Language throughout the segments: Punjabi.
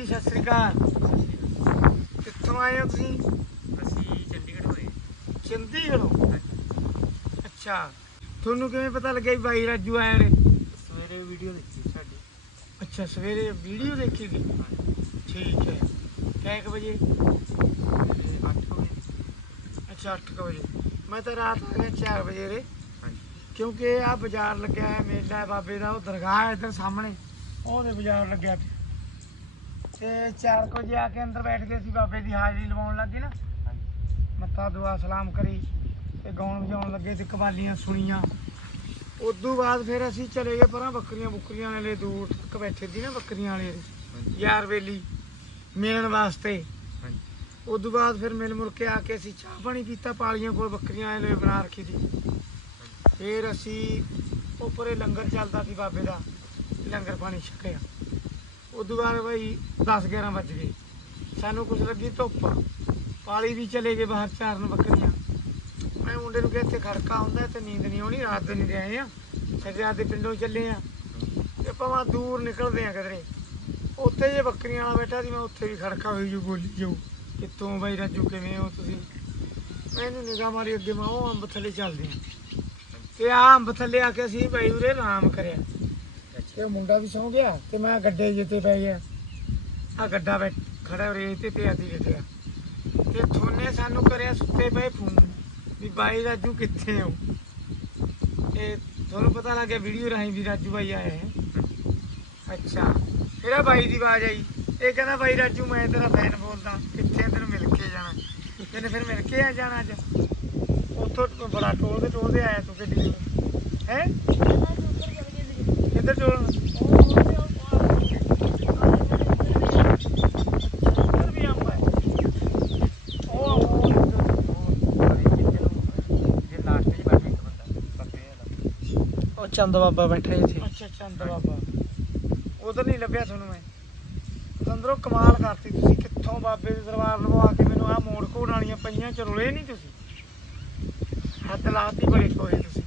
ਜੀ ਸਤਿ ਸ੍ਰੀ ਅਕਾਲ। ਕਿੱਥੋਂ ਆਏ ਹੋ ਤੁਸੀਂ? ਅਸੀਂ ਚੰਡੀਗੜ੍ਹ ਹੋਏ ਚੰਡੀਗੜ੍ਹੋਂ? ਅੱਛਾ। ਤੁਹਾਨੂੰ ਕਿਵੇਂ ਪਤਾ ਲੱਗਿਆ ਵੀ ਬਾਈ ਰਾਜੂ ਆਏ ਨੇ? ਸਵੇਰੇ ਵੀਡੀਓ ਦੇਖੀ ਸਾਡੀ। ਅੱਛਾ ਸਵੇਰੇ ਵੀਡੀਓ ਦੇਖੀ ਸੀ? ਠੀਕ ਹੈ। ਕਿੰਨੇ ਕੁ ਵਜੇ? ਤੇ 8 ਵਜੇ ਅੱਛਾ 8 ਕੁ ਵਜੇ। ਮੈਂ ਤਾਂ ਰਾਤ ਆ ਗਿਆ 4 ਵਜੇ ਰੇ। ਕਿਉਂਕਿ ਆ ਬਾਜ਼ਾਰ ਲੱਗਿਆ ਹੈ ਮੇਲਾ ਬਾਬੇ ਦਾ ਉਹ ਦਰਗਾਹ ਹੈ ਇੱਧਰ ਸਾਹਮਣੇ। ਉਹਦੇ ਬਾਜ਼ਾਰ ਲੱਗਿਆ ਪਿਆ। ਤੇ 4 ਵਜੇ ਆ ਕੇ ਅੰਦਰ ਬੈਠ ਗਏ ਸੀ ਬਾਬੇ ਦੀ ਹਾਜ਼ਰੀ ਲਵਾਉਣ ਲੱਗੇ ਨਾ। ਹਾਂਜੀ ਮੱਥਾ ਦੁਆ ਸਲਾਮ ਕਰੀ ਤੇ ਗਾਉਣ ਵਜਾਉਣ ਲੱਗੇ ਤੇ ਕਵਾਲੀਆਂ ਸੁਣੀਆਂ। ਉਦੋਂ ਬਾਅਦ ਫਿਰ ਅਸੀਂ ਚਲੇ ਗਏ ਪਰਾਂ ਬੱਕਰੀਆਂ ਬੁੱਕਰੀਆਂ ਵਾਲੇ ਦੂਰ ਤੱਕ ਬੈਠੇ ਸੀ ਨਾ ਬੱਕਰੀਆਂ ਵਾਲੇ। ਯਾਰ ਵੇਲੀ ਮਿਲਣ ਵਾਸਤੇ। ਉਦੋਂ ਬਾਅਦ ਫਿਰ ਮਿਲ ਮੁਲ ਕੇ ਆ ਕੇ ਅਸੀਂ ਚਾਹ ਪਾਣੀ ਪੀਤਾ ਪਾਲੀਆਂ ਕੋਲ ਬੱਕਰੀਆਂ ਵਾਲੇ ਬਣਾ ਰੱਖੀ ਸੀ। ਫਿਰ ਅਸੀਂ ਉੱਪਰੇ ਲੰਗਰ ਚੱਲਦਾ ਸੀ ਬਾਬੇ ਦਾ ਲੰਗਰ ਪਾਣੀ ਛਕਿਆ। ਉਦੋਂ ਬਾਅਦ ਬਾਈ 10 11 ਵੱਜ ਗਏ। ਸਾਨੂੰ ਕੁਛ ਲੱਗੀ ਧੁੱਪ। ਪਾਲੀ ਵੀ ਚਲੇ ਗਏ ਬਾਹਰ ਚਾਰਨ ਬੱਕਰੀਆਂ। ਮੈਂ ਮੁੰਡੇ ਨੂੰ ਕਿਹਾ, ਇੱਥੇ ਖੜਕਾ ਹੁੰਦਾ ਤੇ ਨੀਂਦ ਨਹੀਂ ਆਉਣੀ, ਰਾਤ ਦੇ ਨਹੀਂ ਆਏ ਆ। ਸਜਿਆ ਦੇ ਪਿੰਡੋਂ ਚੱਲੇ ਆ। ਤੇ ਭਾਵੇਂ ਦੂਰ ਨਿਕਲਦੇ ਆ ਕਿਧਰੇ। ਉੱਥੇ ਜੇ ਬੱਕਰੀਆਂ ਵਾਲਾ ਬੈਠਾ ਸੀ, ਮੈਂ ਉੱਥੇ ਵੀ ਖੜਕਾ ਹੋਈ ਜੂ ਬੋਲੀ ਜਾਊ। ਕਿੱਥੋਂ ਬਾਈ ਰਾਜੂ, ਕਿਵੇਂ ਹੋ ਤੁਸੀਂ? ਮੈਨੂੰ ਨਿਗਾਹ ਮਾਰੀ ਅੱਗੇ, ਮੈਂ ਉਹ ਅੰਬ ਥੱਲੇ ਚੱਲਦੇ ਆ। ਤੇ ਆ ਅੰਬ ਥੱਲੇ ਆ ਕੇ ਅਸੀਂ ਬਾਈ ਉਰੇ ਆਰਾਮ ਕਰਿਆ। ਤੇ ਉਹ ਮੁੰਡਾ ਵੀ ਸੌਂ ਗਿਆ ਤੇ ਮੈਂ ਗੱਡੇ ਜਿੱਤੇ ਪੈ ਗਿਆ। ਆ ਗੱਡਾ ਬੈਠ ਖੜਾ ਰੇ ਤੇ ਪਿਆ ਦੀ ਬੈਠਿਆ ਤੇ ਥੋਨੇ ਸਾਨੂੰ ਕਰਿਆ ਸੁੱਤੇ ਪਏ ਫੋਨ ਵੀ ਬਾਈ ਰਾਜੂ ਕਿੱਥੇ ਹੋ? ਤੇ ਤੁਹਾਨੂੰ ਪਤਾ ਲੱਗ ਵੀਡੀਓ ਰਾਹੀਂ ਵੀ ਰਾਜੂ ਬਾਈ ਆਏ ਹੈ। ਅੱਛਾ, ਫਿਰ ਆ ਬਾਈ ਦੀ ਆਵਾਜ਼ ਆਈ। ਇਹ ਕਹਿੰਦਾ, ਬਾਈ ਰਾਜੂ, ਮੈਂ ਤੇਰਾ ਫੈਨ ਬੋਲਦਾ। ਕਿੱਥੇ ਤੈਨੂੰ ਮਿਲ ਕੇ ਜਾਣਾ? ਕਹਿੰਦੇ ਫਿਰ ਮਿਲ ਕੇ ਆ ਜਾਣਾ ਅੱਜ? ਉੱਥੋਂ ਬੜਾ ਟੋਲਦੇ ਟੋਲਦੇ ਆਇਆ ਤੂੰ ਗੱਡੀ ਹੈ? ਜੇ ਉਹ ਚੰਦ ਬਾਬਾ ਬੈਠਾ ਇੱਥੇ। ਅੱਛਾ ਚੰਦ ਬਾਬਾ। ਉਧਰ ਨਹੀਂ ਲੱਭਿਆ ਤੁਹਾਨੂੰ ਮੈਂ। ਅੰਦਰੋਂ ਕਮਾਲ ਕਰਤੀ ਤੁਸੀਂ। ਕਿੱਥੋਂ ਬਾਬੇ ਦੇ ਦਰਬਾਰ ਲਵਾ ਕੇ ਮੈਨੂੰ ਆਹ ਮੋੜ ਘੋੜ ਵਾਲੀਆਂ ਪਈਆਂ ਚ ਰੁਲੇ ਨਹੀਂ ਤੁਸੀਂ? ਹੱਥ ਲਾਤੀ ਬੜੇ ਕੋਏ ਤੁਸੀਂ।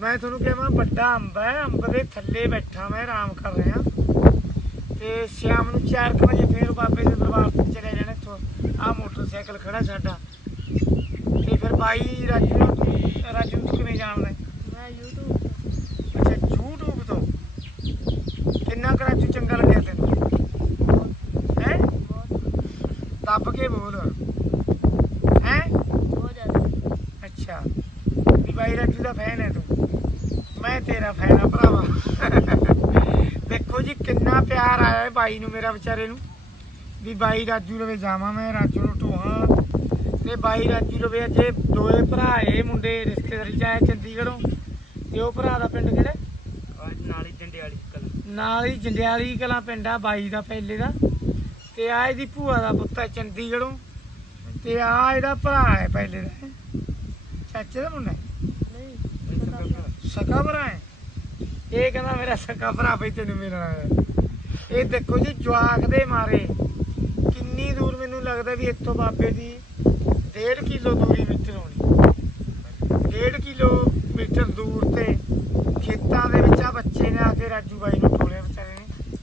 ਮੈਂ ਤੁਹਾਨੂੰ ਕਿਹਾ ਮੈਂ ਵੱਡਾ ਅੰਬ ਹੈ, ਅੰਬ ਦੇ ਥੱਲੇ ਬੈਠਾ ਮੈਂ, ਆਰਾਮ ਕਰ ਰਿਹਾ। ਤੇ ਸ਼ਾਮ ਨੂੰ 4 ਵਜੇ ਫੇਰ ਬਾਬੇ ਦੇ ਦਰਬਾਰ ਤੇ ਚਲੇ ਜਾਣਾ ਇੱਥੋਂ। ਆਹ ਮੋਟਰਸਾਈਕਲ ਖੜਾ ਸਾਡਾ। ਤੇ ਫਿਰ ਬਾਈ ਰਾਜੂ ਨੂੰ ਰਾਜੂ ਨੂੰ ਕਿਵੇਂ ਜਾਣਦਾ ਹੈ? ਅੱਛਾ YouTube ਤੋਂ ਕਿੰਨਾ ਕੁ ਰਾਜੂ ਚੰਗਾ ਲੱਗਿਆ ਤੈਨੂੰ ਹੈ ਦੱਬ ਕੇ ਬੋਲ ਹੈ ਅੱਛਾ ਵੀ ਬਾਈ ਰਾਜੂ ਦਾ ਫੈਨ ਹੈ ਤੂੰ ਮੈਂ ਤੇਰਾ ਫੈਨ ਆ ਭਰਾਵਾ। ਦੇਖੋ ਜੀ ਕਿੰਨਾ ਪਿਆਰ ਆਇਆ ਹੈ ਬਾਈ ਨੂੰ ਮੇਰਾ ਵਿਚਾਰੇ ਨੂੰ। ਵੀ ਬਾਈ ਰਾਜੂ ਲਵੇ ਜਾਵਾਂ ਮੈਂ ਰਾਜੂ ਨੂੰ ਢੋਹਾਂ ਤੇ ਬਾਈ ਰਾਜੂ ਲਵੇ ਅਜੇ ਦੋਏ ਭਰਾ ਇਹ ਮੁੰਡੇ ਰਿਸ਼ਤੇਦਾਰੀ ਚ ਆਏ ਚੰਡੀਗੜ੍ਹੋਂ। ਤੇ ਉਹ ਭਰਾ ਦਾ ਪਿੰਡ ਕਿਹੜਾ? ਨਾਲ ਹੀ ਜੰਡੇ ਵਾਲੀ ਕਲ। ਨਾਲ ਹੀ ਜੰਡਿਆਲੀ ਕਲਾਂ ਪਿੰਡ ਆ ਬਾਈ ਦਾ ਪਹਿਲੇ ਦਾ। ਤੇ ਆ ਇਹਦੀ ਭੂਆ ਦਾ ਪੁੱਤ ਹੈ ਚੰਡੀਗੜ੍ਹੋਂ। ਤੇ ਆ ਇਹਦਾ ਭਰਾ ਹੈ ਪਹਿਲੇ ਦਾ। ਚਾਚੇ ਦਾ ਮੁੰਡਾ? ਸਕਾ ਭਰਾ ਹੈ? ਇਹ ਕਹਿੰਦਾ ਮੇਰਾ ਸਕਾ ਭਰਾ ਬਈ ਤੈਨੂੰ ਮਿਲਣਾ ਹੈ। ਇਹ ਦੇਖੋ ਜੀ, ਜਵਾਕ ਦੇ ਮਾਰੇ। ਕਿੰਨੀ ਦੂਰ ਮੈਨੂੰ ਲੱਗਦਾ ਵੀ ਇੱਥੋਂ ਬਾਬੇ ਦੀ 1.5 ਕਿਲੋ ਦੂਰੀ ਵਿੱਚ ਹੋਣੀ। 1.5 ਕਿਲੋਮੀਟਰ ਦੂਰ ਤੇ ਖੇਤਾਂ ਦੇ ਵਿੱਚ ਆ ਬੱਚੇ ਨੇ ਆ ਕੇ ਰਾਜੂ ਬਾਈ ਨੂੰ ਟੋਲਿਆ ਵਿਚਾਰੇ ਨੇ।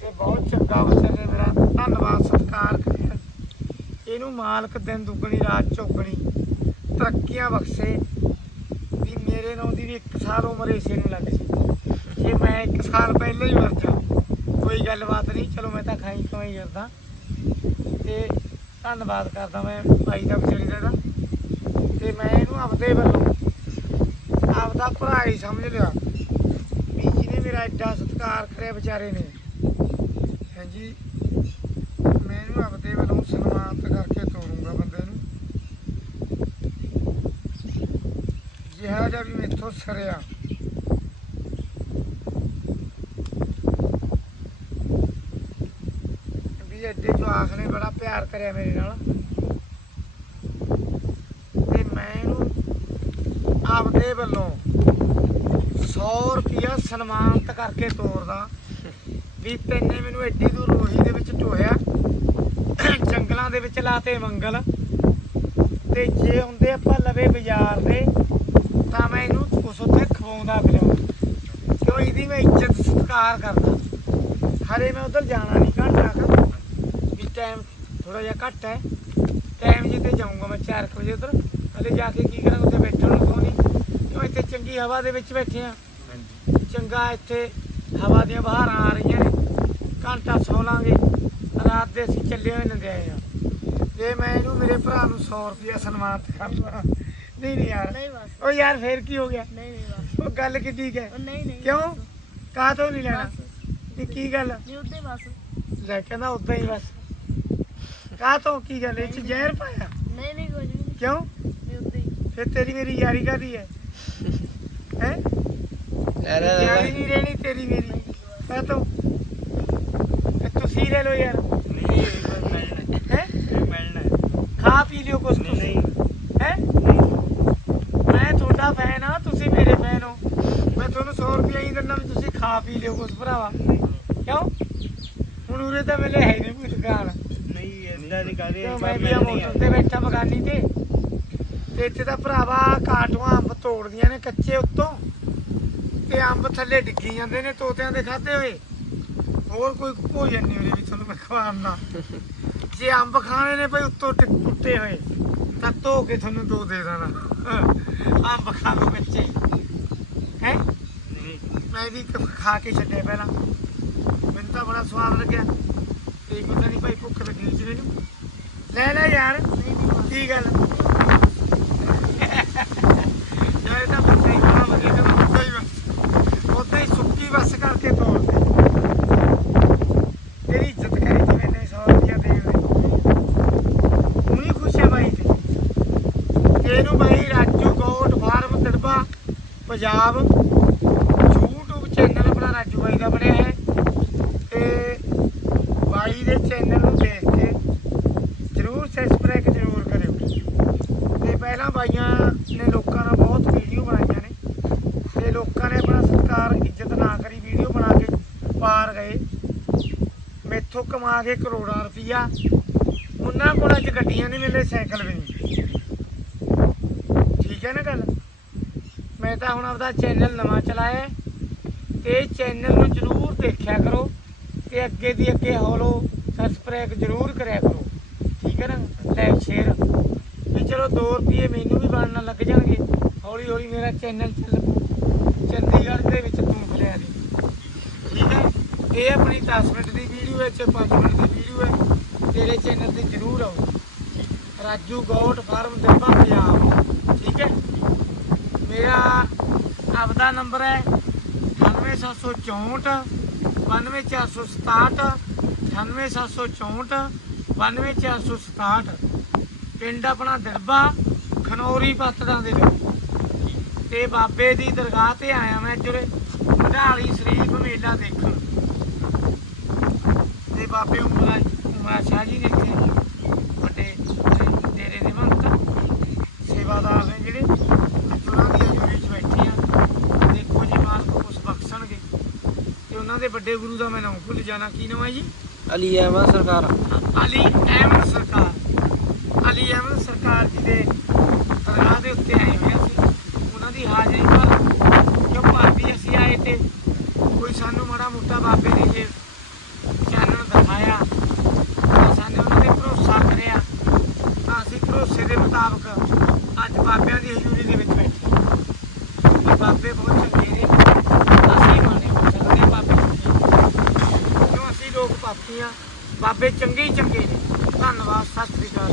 ਤੇ ਬਹੁਤ ਚੰਗਾ ਵਿਚਾਰੇ ਨੇ ਮੇਰਾ ਧੰਨਵਾਦ, ਸਤਿਕਾਰ ਕਰਿਆ। ਇਹਨੂੰ ਮਾਲਕ ਦਿਨ ਦੁੱਗਣੀ, ਰਾਤ ਚੌਗਣੀ। ਤਰੱਕੀਆਂ ਬਖਸ਼ੇ। ਵੀ ਮੇਰੇ ਨਾਲ ਦੀ ਵੀ 1 ਸਾਲ ਉਮਰ ਇਸੇ ਨੂੰ ਲੱਗ ਸੀ। ਜੇ ਮੈਂ 1 ਸਾਲ ਪਹਿਲਾਂ ਹੀ ਮਰ ਕੋਈ ਗੱਲਬਾਤ ਨਹੀਂ, ਚਲੋ ਮੈਂ ਤਾਂ ਖਾਈ ਕਮਾਈ ਕਰਦਾ ਤੇ ਧੰਨਵਾਦ ਕਰਦਾ ਮੈਂ ਭਾਈ ਦਾ ਵਿਚਾਰੀ ਦਾ ਤੇ ਮੈਂ ਇਹਨੂੰ ਆਪਦੇ ਵੱਲੋਂ ਆਪਦਾ ਭਰਾ ਹੀ ਸਮਝ ਲਿਆ ਵੀ ਜਿਹਨੇ ਮੇਰਾ ਐਡਾ ਸਤਿਕਾਰ ਕਰਿਆ ਵਿਚਾਰੇ ਨੇ। ਹਾਂਜੀ ਮੈਂ ਇਹਨੂੰ ਆਪਦੇ ਵੱਲੋਂ ਸਨਮਾਨਿਤ ਕਰਕੇ ਤੋਰੂੰਗਾ ਕਿਹਾ ਜਾ ਵੀ ਮੈਥੋਂ ਸਰਿਆ। ਵੀ ਐਡੇ ਜਵਾਕ ਨੇ ਬੜਾ ਪਿਆਰ ਕਰਿਆ ਮੇਰੇ ਨਾਲ। ਤੇ ਮੈਂ ਇਹਨੂੰ ਆਪਦੇ ਵੱਲੋਂ 100 ਰੁਪਿਆ ਸਨਮਾਨਿਤ ਕਰਕੇ ਤੋਰਦਾ ਵੀ ਤੈਨੇ ਮੈਨੂੰ ਐਡੀ ਦੂਰ ਰੋਹੀ ਦੇ ਵਿੱਚ ਢੋਇਆ, ਜੰਗਲਾਂ ਦੇ ਵਿੱਚ ਲਾਤੇ ਮੰਗਲ। ਤੇ ਜੇ ਹੁੰਦੇ ਆਪਾਂ ਲਵੇ ਬਾਜ਼ਾਰ ਦੇ ਤਾਂ ਮੈਂ ਇਹਨੂੰ ਕੁਛ ਉੱਥੇ ਖਵਾਉਂਦਾ ਪਿਲਾਉਂਦਾ ਕਿਉਂ? ਇਹਦੀ ਮੈਂ ਇੱਜ਼ਤ ਸਤਿਕਾਰ ਕਰਦਾ। ਹਰੇ ਮੈਂ ਉਧਰ ਜਾਣਾ ਨਹੀਂ ਘੰਟਾ ਕੁ। ਵੀ ਟਾਈਮ ਥੋੜਾ ਜਿਹਾ ਘੱਟ ਹੈ। ਟਾਈਮ ਜੇ ਤੇ ਜਾਊਂਗਾ ਮੈਂ 4 ਵਜੇ ਉਧਰ। ਹਲੇ ਜਾ ਕੇ ਕੀ ਕਰਾਂਗਾ ਉੱਥੇ ਬੈਠਣ ਨੂੰ ਕੋਈ ਨਹੀਂ। ਕਿਉਂ? ਇੱਥੇ ਚੰਗੀ ਹਵਾ ਦੇ ਵਿੱਚ ਬੈਠੇ ਆ। ਹਾਂਜੀ। ਚੰਗਾ ਇੱਥੇ ਹਵਾ ਦੀਆਂ ਬਹਾਰਾਂ ਆ ਰਹੀਆਂ ਨੇ। ਘੰਟਾ ਸੌ ਲਾਂਗੇ। ਰਾਤ ਦੇ ਅਸੀਂ ਚੱਲੇ ਹੋਏ ਨੰਦੇ ਆਏ ਆ। ਜੇ ਮੈਂ ਇਹਨੂੰ ਮੇਰੇ ਭਰਾ ਨੂੰ 100 ਰੁਪਇਆ ਸਨਮਾਨਿਤ ਕਰ ਦਵਾਂ ਨਹੀਂ ਨਹੀਂ ਯਾਰ। ਨਹੀਂ ਬਸ। ਉਹ ਯਾਰ ਫੇਰ ਕੀ ਹੋ ਗਿਆ? ਨਹੀਂ ਨਹੀਂ ਬਸ। ਉਹ ਗੱਲ ਕੀ ਠੀਕ ਹੈ? ਉਹ ਨਹੀਂ ਨਹੀਂ। ਕਿਉਂ? ਕਾਹ ਤੋਂ ਨਹੀਂ ਲੈਣਾ? ਨਹੀਂ ਕੀ ਗੱਲ? ਨਹੀਂ ਉੱਤੇ ਬਸ। ਲੈ ਕਹਿੰਦਾ ਉਦਾਂ ਹੀ ਬਸ। ਕਾਹ ਤੋਂ ਕੀ ਗੱਲ? ਇਹ ਚ ਜ਼ਹਿਰ ਪਾਇਆ? ਨਹੀਂ ਨਹੀਂ ਕੁਝ ਨਹੀਂ। ਕਿਉਂ? ਨਹੀਂ ਉੱਤੇ ਹੀ। ਫਿਰ ਤੇਰੀ ਮੇਰੀ ਯਾਰੀ ਕਾਦੀ ਹੈ? ਹੈ? ਯਾਰੀ ਨਹੀਂ ਰਹਿਣੀ ਤੇਰੀ ਮੇਰੀ। ਕਾਹ ਤੋਂ ਤੁਸੀਂ ਲੈ ਲਓ ਯਾਰ। ਨਹੀਂ ਮਿਲਣਾ ਹੈ? ਇਹ ਮਿਲਣਾ। ਹੈ। ਖਾ ਪੀ ਲਿਓ ਕੁਛ ਨਹੀਂ ਤੁਸੀਂ ਨਹੀਂ ਹੈ ਮੈਂ ਤੁਹਾਡਾ ਫੈਨ ਆ ਤੁਸੀਂ ਮੇਰੇ ਫੈਨ ਹੋ ਮੈਂ ਤੁਹਾਨੂੰ 100 ਰੁਪਏ ਹੀ ਦਿੰਦਾ ਵੀ ਤੁਸੀਂ ਖਾ ਪੀ ਲਿਓ ਕੁਛ ਭਰਾਵਾ। ਕਿਉਂ? ਹੁਣ ਉਰੇ ਤਾਂ ਮੇਰੇ ਹੈ ਨਹੀਂ ਕੋਈ ਦੁਕਾਨ। ਨਹੀਂ ਇਦਾਂ ਨਹੀਂ ਮੈਂ ਵੀ ਮੋਟਰ ਤੇ ਬੈਠਾ ਬਗਾਨੀ ਤੇ। ਤੇ ਇੱਥੇ ਤਾਂ ਭਰਾਵਾ ਕਾਟੂਆਂ ਅੰਬ ਤੋੜਦੀਆਂ ਨੇ ਕੱਚੇ ਉੱਤੋਂ। ਤੇ ਅੰਬ ਥੱਲੇ ਡਿੱਗੀ ਜਾਂਦੇ ਨੇ ਤੋਤਿਆਂ ਦੇ ਖਾਦੇ ਹੋਏ। ਹੋਰ ਕੋਈ ਭੋਜਨ ਨਹੀਂ ਉਰੇ ਵੀ ਤੁਹਾਨੂੰ ਮੈਂ ਖਵਾਉਣਾ ਜੇ ਅੰਬ ਖਾਣੇ ਨੇ ਭਾਈ ਉੱਤੋਂ ਟੁੱਟੇ ਹੋਏ ਤਾਂ ਧੋ ਕੇ ਤੁਹਾਨੂੰ ਦੋ ਦੇ ਦੇਣਾ। ਅੰਬ ਖਾ ਲਓ ਕੱਚੇ ਮੈਂ ਵੀ ਖਾ ਕੇ ਛੱਡਿਆ ਪਹਿਲਾਂ। ਮੈਨੂੰ ਤਾਂ ਬੜਾ ਸਵਾਦ ਲੱਗਿਆ। ਤੇ ਪਤਾ ਨਹੀਂ ਭਾਈ ਭੁੱਖ ਲੱਗੀ ਸੀ ਮੈਨੂੰ ਲੈ ਲੈ ਯਾਰ, ਕੀ ਗੱਲ? ਯਾਰ ਤਾਂ ਬੰਦਾ ਹੀ ਬੜਾ ਵਧੀਆ ਤੇ ਉੱਦਾਂ ਹੀ ਬਸ ਹੀ ਸੁੱਕੀ ਬਸ ਕਰਕੇ ਤੋੜ ਦੇ ਤੇਰੀ ਇੱਜ਼ਤ ਕਰੀ ਤੂੰ ਇਹਨੇ 100 ਰੁਪਇਆ ਦੇ ਦੇ। ਉਹੀ ਖੁਸ਼ ਹੈ ਬਾਈ ਤੇ। ਇਹਨੂੰ ਬਾਈ Raju goat farm, Tarba, Punjab YouTube channel ਆਪਣਾ ਰਾਜੂ ਬਾਈ ਦਾ ਬਣਿਆ ਹੈ ਤੇ ਬਾਈ ਦੇ ਚੈਨਲ ਨੂੰ ਦੇਖ ਕੇ ਜਰੂਰ ਸਬਸਕ੍ਰਾਈਬ ਜਰੂਰ ਕਰਿਓ। ਤੇ ਪਹਿਲਾਂ ਬਾਈਆਂ ਨੇ ਲੋਕਾਂ ਨਾਲ ਬਹੁਤ ਵੀਡੀਓ ਬਣਾਈਆਂ ਨੇ। ਤੇ ਲੋਕਾਂ ਨੇ ਆਪਣਾ ਸਤਿਕਾਰ ਇੱਜ਼ਤ ਨਾ ਕਰੀ ਵੀਡੀਓ ਬਣਾ ਕੇ ਪਾਰ ਗਏ। ਮੈਥੋਂ ਕਮਾ ਕੇ ਕਰੋੜਾਂ ਰੁਪਈਆ। ਉਹਨਾਂ ਕੋਲ ਅੱਜ ਗੱਡੀਆਂ ਨਹੀਂ ਮਿਲੇ ਸਾਈਕਲ ਵੀ ਨਹੀਂ। ਠੀਕ ਹੈ ਨਾ ਗੱਲ? ਮੈਂ ਤਾਂ ਹੁਣ ਆਪਦਾ ਚੈਨਲ ਨਵਾਂ ਚਲਾਇਆ ਹੈ। ਤੇ ਚੈਨਲ ਨੂੰ ਜਰੂਰ ਦੇਖਿਆ ਕਰੋ ਤੇ ਅੱਗੇ ਦੀ ਅੱਗੇ ਹੌਲੋ ਸਬਸਕ੍ਰਾਈਬ ਜਰੂਰ ਕਰਿਆ ਕਰੋ। ਠੀਕ ਹੈ ਨਾ? ਲਾਈਕ ਸ਼ੇਅਰ ਵੀ ਚਲੋ 2 ਰੁਪਏ ਮੈਨੂੰ ਵੀ ਬਣਨ ਲੱਗ ਜਾਣਗੇ। ਹੌਲੀ ਹੌਲੀ ਮੇਰਾ ਚੈਨਲ ਚੱਲ ਚੰਡੀਗੜ੍ਹ ਦੇ ਵਿੱਚ ਤੂੰ ਖਲਿਆ ਦੀ ਠੀਕ ਹੈ? ਇਹ ਆਪਣੀ 10 ਮਿੰਟ ਦੀ ਵੀਡੀਓ ਹੈ ਚ 5 ਮਿੰਟ ਦੀ ਵੀਡੀਓ ਹੈ। ਤੇਰੇ ਚੈਨਲ ਤੇ ਜਰੂਰ ਆਓ। Raju goat farm Dabba Punjab. ਠੀਕ ਹੈ? ਮੇਰਾ ਆਪਦਾ ਨੰਬਰ ਹੈ 98764 92467 98764 92467 ਪਿੰਡ ਆਪਣਾ ਦਰਬਾ, ਖਨੌਰੀ ਪੱਤੜਾਂ ਦੇ ਵਿੱਚ। ਤੇ ਬਾਬੇ ਦੀ ਦਰਗਾਹ ਤੇ ਆਇਆ ਮੈਂ ਜੁਰੇ ਢਾਲੀ ਸ਼ਰੀਫ ਮੇਲਾ ਦੇਖਣ। ਤੇ ਬਾਬੇ ਉਮਰਾ ਉਮਰਾ ਸ਼ਾਹ ਜੀ ਨੇ ਇੱਥੇ ਵੱਡੇ ਡੇਰੇ ਦੇ ਮੰਤ ਸੇਵਾਦਾਰ ਨੇ ਜਿਹੜੇ ਉਹਨਾਂ ਦੀ ਹਜ਼ੂਰੀ 'ਚ ਬੈਠੇ ਆ। ਦੇਖੋ ਜੀ ਮਾਲਕ ਕੁਛ ਬਖਸ਼ਣਗੇ। ਤੇ ਉਹਨਾਂ ਦੇ ਵੱਡੇ ਗੁਰੂ ਦਾ ਮੈਂ ਨਾਮ ਭੁੱਲ ਜਾਣਾ। ਕੀ ਨਾਮ ਹੈ ਜੀ? ਅਲੀ ਅਹਿਮਦ ਸਰਕਾਰ। ਅਲੀ ਅਹਿਮਦ ਸਰਕਾਰ। ਅਲੀ ਅਹਿਮਦ ਸਰਕਾਰ ਜੀ ਦੇ ਦਰਗਾਹ ਦੇ ਉੱਤੇ ਆਏ ਹੋਏ ਅਸੀਂ। ਉਹਨਾਂ ਦੀ ਹਾਜ਼ਰੀ ਪਰ ਜੋ ਭਾਰਤੀ ਅਸੀਂ ਆਏ ਤੇ ਕੋਈ ਸਾਨੂੰ ਮਾੜਾ ਮੋਟਾ ਬਾਬੇ ਨੇ ਜੇ ਚੈਨਲ ਦਿਖਾਇਆ ਤਾਂ ਸਾਨੂੰ ਉਹਨਾਂ ਤੇ ਭਰੋਸਾ ਕਰਿਆ ਤਾਂ ਅਸੀਂ ਭਰੋਸੇ ਦੇ ਮੁਤਾਬਕ ਅੱਜ ਬਾਬਿਆਂ ਦੀ ਹਜ਼ੂਰੀ ਦੇ ਵਿੱਚ ਬੈਠੇ ਹਾਂ। ਇਹ ਬਾਬੇ ਬਹੁਤ ਚੰਗੇ ਨੇ ਅਸੀਂ ਮਾਣੇ ਹੋ ਸਕਦੇ ਹਾਂ ਬਾਬੇ ਚੰਗੇ ਕਿਉਂ ਅਸੀਂ ਲੋਕ ਪਾਪੀ ਆ ਬਾਬੇ ਚੰਗੇ ਹੀ ਚੰਗੇ ਨੇ ਧੰਨਵਾਦ ਸਤਿ ਸ੍ਰੀ ਅਕਾਲ।